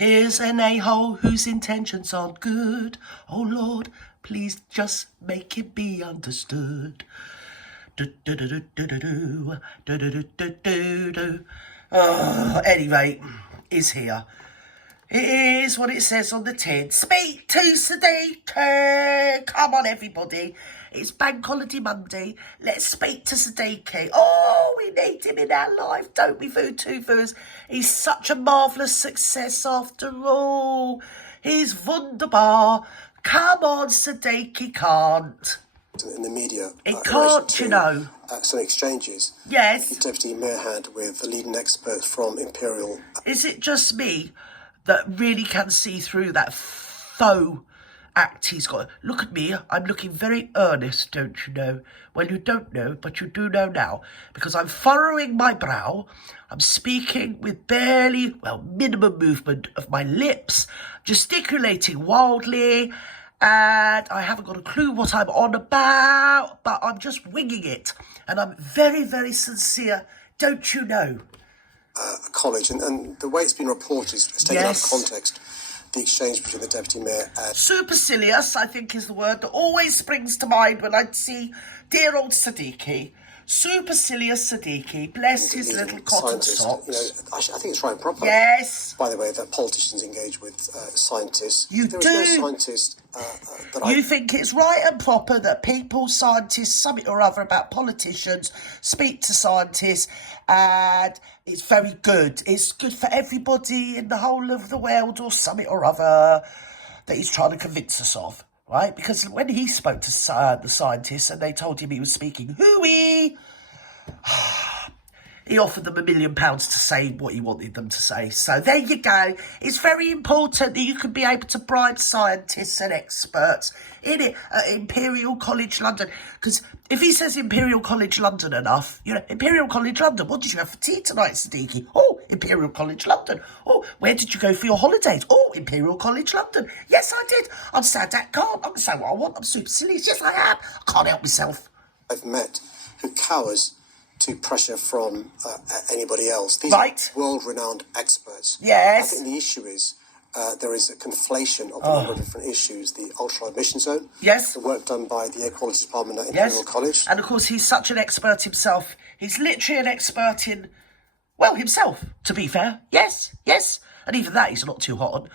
Here's an a-hole whose intentions aren't good. Oh Lord, please just make it be understood. Anyway, is here. It is what it says on the tin. Speak to Sadiq. Come on, everybody. It's Bank Holiday Monday. Let's speak to Sadiq. Oh, we need him in our life, don't we, Vootoo-Voos? He's such a marvellous success after all. He's wunderbar. Come on, Sadiq, he can't. In the media, it can't, you know. Some exchanges. Yes. The Deputy Mayor had with the leading experts from Imperial. Is it just me that really can see through that faux act he's got? Look at me, I'm looking very earnest, don't you know? Well, you don't know, but you do know now, because I'm furrowing my brow, I'm speaking with barely, minimum movement of my lips, gesticulating wildly, and I haven't got a clue what I'm on about, but I'm just winging it, and I'm very, very sincere, don't you know? College, and the way it's been reported is taken out of context. The exchange between the Deputy Mayor and... Supercilious, I think, is the word that always springs to mind when I see dear old Sadiq. Supercilious Sadiq, bless his little cotton socks. You know, I think it's right and proper. Yes. By the way, that politicians engage with scientists. You there do. Is no scientist you think it's right and proper that people, scientists, something or other about politicians, speak to scientists, and it's very good. It's good for everybody in the whole of the world or something or other that he's trying to convince us of. Right, because when he spoke to the scientists and they told him he was speaking hooey, he offered them £1 million to say what he wanted them to say. So there you go. It's very important that you can be able to bribe scientists and experts in it at Imperial College London. Because if he says Imperial College London enough, you know, Imperial College London, what did you have for tea tonight, Sadiq? Oh, Imperial College London. Oh, where did you go for your holidays? Oh, Imperial College London. Yes, I did. I'm Sadiq. I can say what I want. I'm supercilious. Yes, I am. I can't help myself. I've met who cowers to pressure from anybody else. These are world-renowned experts. Yes. I think the issue is there is a conflation of a number of different issues. The ultra emission zone. Yes. The work done by the Air Quality Department at Imperial College. And of course, he's such an expert himself. He's literally an expert in, well, himself, to be fair. Yes. And even that he's not too hot on.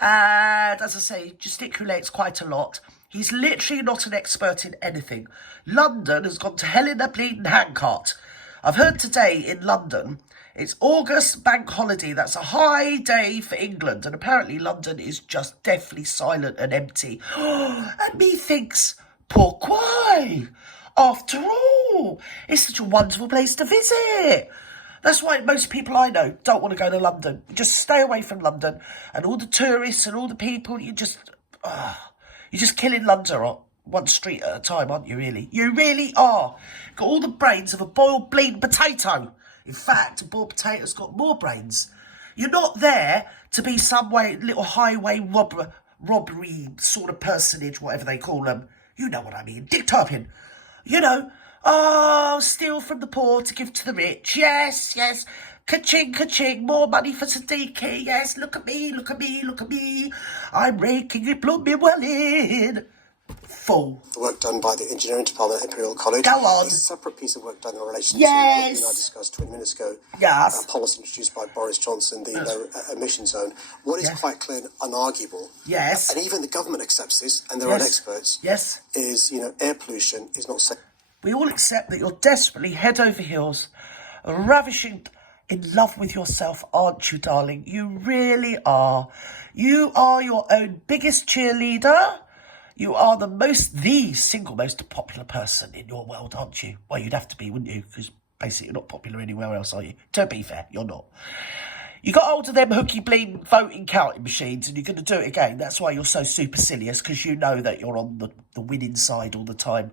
And as I say, gesticulates quite a lot. He's literally not an expert in anything. London has gone to hell in a bleeding handcart. I've heard today in London, it's August bank holiday. That's a high day for England. And apparently London is just deathly silent and empty. And methinks, pourquoi? After all, it's such a wonderful place to visit. That's why most people I know don't want to go to London. Just stay away from London. And all the tourists and all the people, you're just killing London one street at a time, aren't you, really? You really are. Got all the brains of a boiled bleeding potato. In fact, a boiled potato's got more brains. You're not there to be some little highway robbery sort of personage, whatever they call them. You know what I mean. Dick Turpin. You know, steal from the poor to give to the rich. Yes. Ka-ching, ka-ching, more money for Sadiq. Yes, look at me. I'm raking it, blood me well in. Fool. The work done by the Engineering Department at Imperial College. Go on. A separate piece of work done in relation to what you and I discussed 20 minutes ago. Yes. A policy introduced by Boris Johnson, the no emission zone. What is quite clear and unarguable, and even the government accepts this, and their own experts, is, air pollution is not safe. We all accept that you're desperately head over heels, ravishing in love with yourself, aren't you, darling? You really are. You are your own biggest cheerleader. You are the single most popular person in your world, aren't you? Well, you'd have to be, wouldn't you? Because basically you're not popular anywhere else, are you? To be fair, you're not. You got hold of them hooky bleeding voting counting machines and you're going to do it again. That's why you're so supercilious, because you know that you're on the winning side all the time.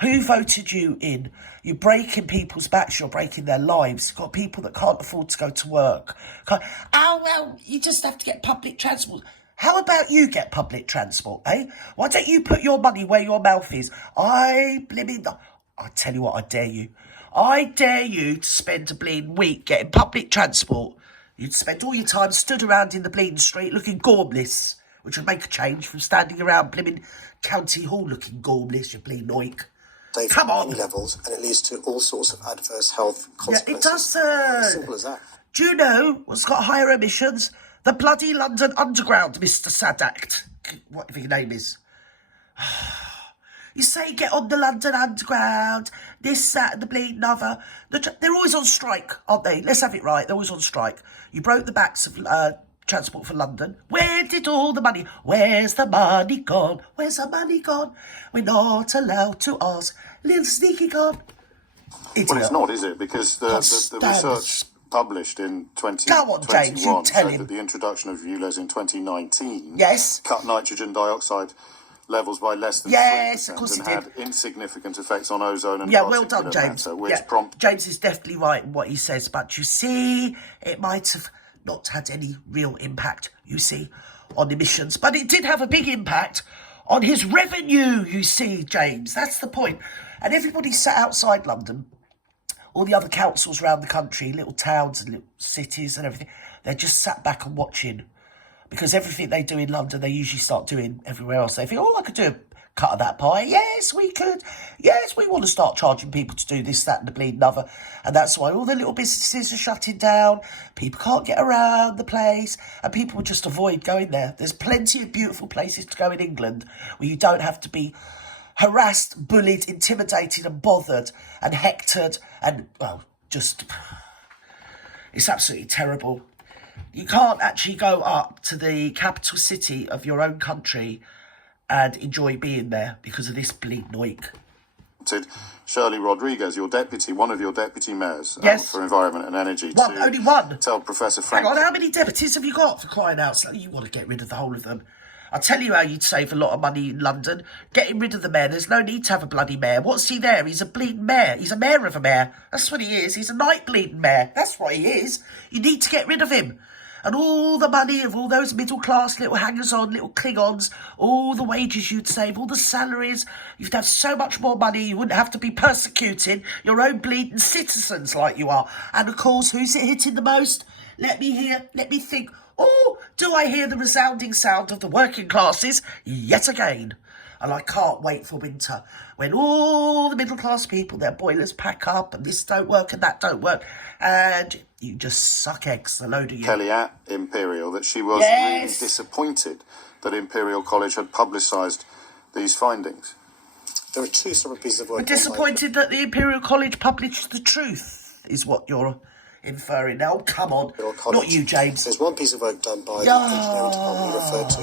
Who voted you in? You're breaking people's backs. You're breaking their lives. You've got people that can't afford to go to work. You just have to get public transport. How about you get public transport, eh? Why don't you put your money where your mouth is? I tell you what, I dare you. I dare you to spend a bleeding week getting public transport. You'd spend all your time stood around in the bleeding street looking gormless, which would make a change from standing around blimmin' County Hall looking gormless, you bleeding oik. Come on! Levels, and it leads to all sorts of adverse health consequences. Yeah, it does. As simple as that. Do you know what's got higher emissions? The bloody London Underground, Mr. Sadiq. Whatever your name is. You say get on the London Underground, this, that, and the bleeding other. They're always on strike, aren't they? Let's have it right. They're always on strike. You broke the backs of Transport for London. Where did all the money? Where's the money gone? Where's the money gone? We're not allowed to ask. Little sneaky gone. Idiot. Well, it's not, is it? Because the research published in 2021 said that the introduction of ULEZ in 2019 cut nitrogen dioxide levels by less than 3% and had insignificant effects on ozone and well done, James. Matter, James is definitely right in what he says, but you see, it might have not had any real impact, you see, on emissions, but it did have a big impact on his revenue, you see, James. That's the point. And everybody sat outside London, all the other councils around the country, little towns and little cities and everything, they're just sat back and watching. Because everything they do in London, they usually start doing everywhere else. They think, I could do a cut of that pie. Yes, we could. Yes, we want to start charging people to do this, that, and the bleeding other. And that's why all the little businesses are shutting down. People can't get around the place. And people will just avoid going there. There's plenty of beautiful places to go in England where you don't have to be harassed, bullied, intimidated and bothered and hectored and, just... It's absolutely terrible. You can't actually go up to the capital city of your own country and enjoy being there because of this bleeding oik. Shirley Rodriguez, one of your deputy mayors for Environment and Energy. Only one. Tell Professor Frank... Hang on, how many deputies have you got, for crying out loud? You want to get rid of the whole of them. I'll tell you how you'd save a lot of money in London. Getting rid of the mayor. There's no need to have a bloody mayor. What's he there? He's a bleeding mayor. He's a mayor of a mayor. That's what he is. He's a night bleeding mayor. That's what he is. You need to get rid of him. And all the money of all those middle-class little hangers-on, little Klingons, all the wages you'd save, all the salaries, you'd have so much more money, you wouldn't have to be persecuting your own bleeding citizens like you are. And, of course, who's it hitting the most? Let me hear, let me think. Oh, do I hear the resounding sound of the working classes yet again? And I can't wait for winter, when all the middle-class people, their boilers pack up, and this don't work and that don't work, and you just suck eggs, a load of you. Kelly at Imperial, that she was really disappointed that Imperial College had publicised these findings. There are two separate pieces of work. We're disappointed that the Imperial College published the truth, is what you're inferring now. Come on, not you, James. There's one piece of work done by the engineering department you referred to,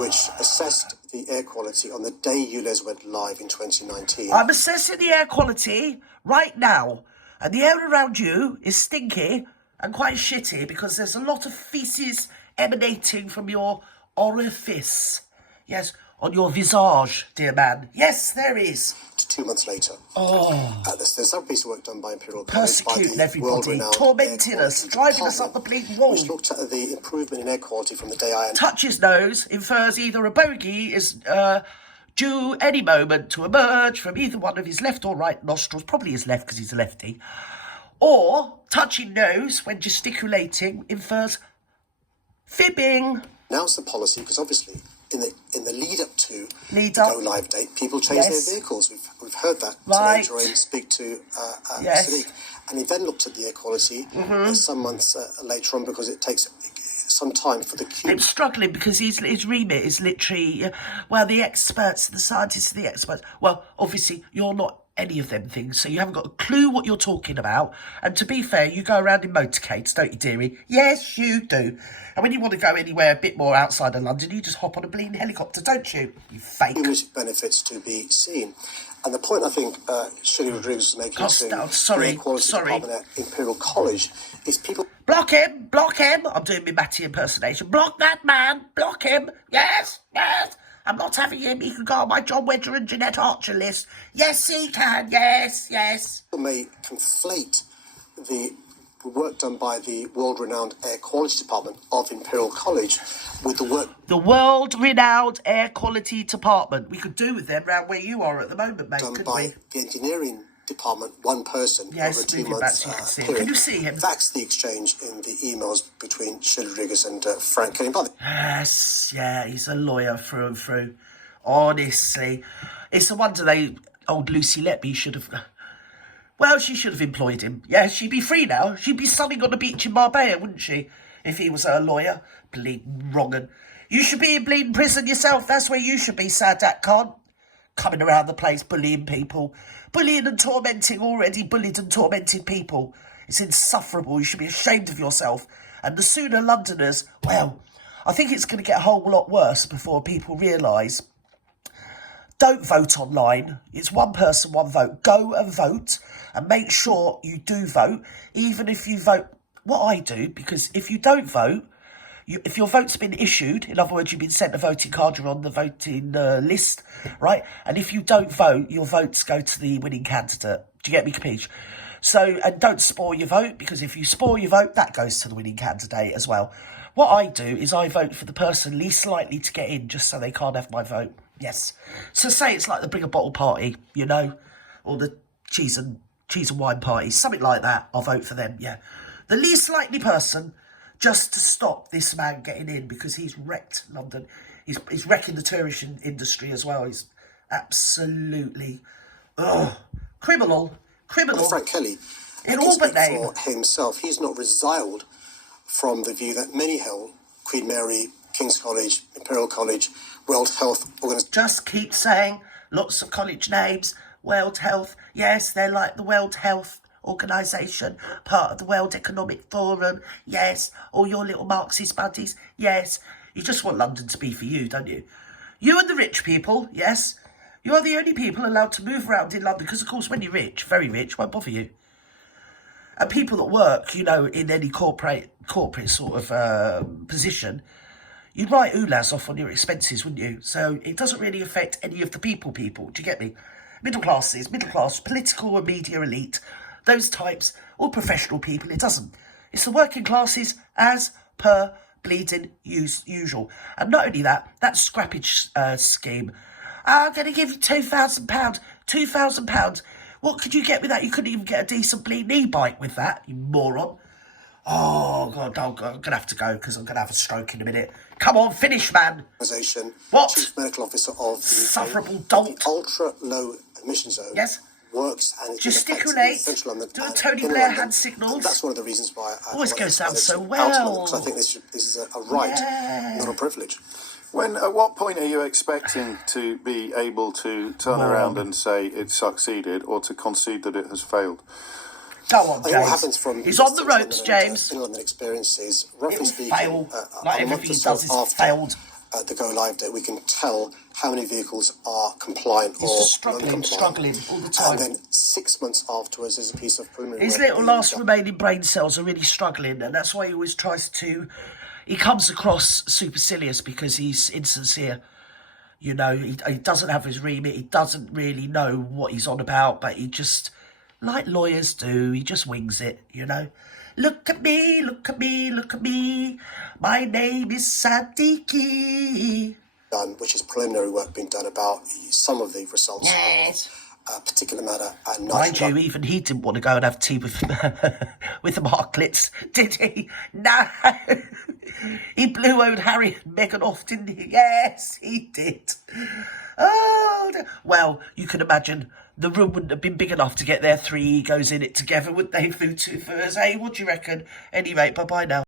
which assessed the air quality on the day ULEZ went live in 2019. I'm assessing the air quality right now, and the air around you is stinky and quite shitty because there's a lot of faeces emanating from your orifice. Yes, on your visage, dear man. Yes, there is. 2 months later. There's some piece of work done by Imperial College. Persecuting everybody, tormenting us, driving us up the bleeding wall. Which looked at the improvement in air quality from the day I... Touch his nose infers either a bogey is due any moment to emerge from either one of his left or right nostrils, probably his left because he's a lefty, or touching nose when gesticulating infers fibbing. Now it's the policy, because obviously in the lead up to the go live date, people change their vehicles. We've heard that today during speak to Sadiq, and he then looked at the air quality some months later on, because it takes some time for the queue. I'm struggling because his remit is literally the experts, the scientists, the experts. Well, obviously you're not any of them things, so you haven't got a clue what you're talking about. And to be fair, you go around in motorcades, don't you, dearie? Yes, you do. And when you want to go anywhere a bit more outside of London, you just hop on a bleeding helicopter, don't you? You fake. Numerous benefits to be seen. And the point I think Shirley Rodriguez was making to the Air Quality Department at Imperial College is people... Block him! Block him! I'm doing my Matty impersonation. Block that man! Block him! Yes! Yes! I'm not having him. He can go on my John Wedger and Jeanette Archer list. Yes, he can. Yes, yes. People may conflate the work done by the world-renowned Air Quality Department of Imperial College with the work... The world-renowned Air Quality Department. We could do with them round where you are at the moment, mate, couldn't we? The engineering department, one person over a 2 months period. Can you see him? That's the exchange in the emails between Sheila Rodriguez and Frank Kelly. Yes, yeah, he's a lawyer through and through. Honestly, it's a wonder old Lucy Letby should have. Well, she should have employed him. Yeah, she'd be free now. She'd be sunning on the beach in Marbella, wouldn't she? If he was her lawyer. Bleeding wrong'un. You should be in bleeding prison yourself. That's where you should be, Sadiq Khan. Coming around the place, bullying people. Bullying and tormenting already bullied and tormented people. It's insufferable. You should be ashamed of yourself. And the sooner Londoners, well, I think it's going to get a whole lot worse before people realise. Don't vote online. It's one person, one vote. Go and vote and make sure you do vote, even if you vote what I do, because if you don't vote, if your vote's been issued, in other words, you've been sent a voting card, you're on the voting list, right? And if you don't vote, your votes go to the winning candidate. Do you get me, capiche? So, and don't spoil your vote, because if you spoil your vote, that goes to the winning candidate as well. What I do is I vote for the person least likely to get in, just so they can't have my vote. Yes. So say it's like the Bring a Bottle party, you know, or the cheese and wine party, something like that. I'll vote for them, yeah. The least likely person, just to stop this man getting in, because he's wrecked London. He's wrecking the tourist industry as well. He's absolutely criminal. Frank Kelly, in all but name. For himself, he's not resiled from the view that many held: Queen Mary, King's College, Imperial College, World Health Organization. Just keep saying lots of college names. World Health, yes, they're like the World Health Organisation, part of the World Economic Forum, yes, all your little Marxist buddies, yes. You just want London to be for you, don't you? You and the rich people, yes. You are the only people allowed to move around in London, because of course when you're rich, very rich, won't bother you. And people that work, you know, in any corporate sort of position, you'd write ULAs off on your expenses, wouldn't you? So it doesn't really affect any of the people. Do you get me? Middle class, political and media elite, those types, all professional people, it doesn't. It's the working classes as per bleeding usual. And not only that scrappage scheme. I'm going to give you £2,000. £2,000. What could you get with that? You couldn't even get a decent bleeding e-bike with that, you moron. Oh, God, I'm going to have to go because I'm going to have a stroke in a minute. Come on, finish, man. What? Chief Medical Officer of the Insufferable dolt. The ultra-low emission zone. Yes. Works and gesticulate, Central London, do a Tony Blair hand signals. That's one of the reasons why I always goes down so well. Because I think this is a right, not a privilege. At what point are you expecting to be able to turn around and say it succeeded, or to concede that it has failed? Go on, James. What happens from he's on the ropes, James. In London experiences, roughly speaking, fail. Like everything he does is failed. The go live date, we can tell how many vehicles are compliant or non-compliant. Struggling all the time. And then 6 months afterwards, there's a piece of preliminary. His little last remaining brain cells are really struggling, and that's why he always tries to. He comes across supercilious because he's insincere. You know, he doesn't have his remit. He doesn't really know what he's on about, but he just, like lawyers do, he just wings it, you know. Look at me, look at me, look at me. My name is Sadiq. Which is preliminary work being done about some of the results of a particular matter. And mind you, even he didn't want to go and have tea with with the Marklets, did he? No. He blew old Harry and Meghan off, didn't he? Yes, he did. Oh, well, you can imagine the room wouldn't have been big enough to get their three egos in it together, would they, Futu? Hey, what do you reckon? Anyway, bye-bye now.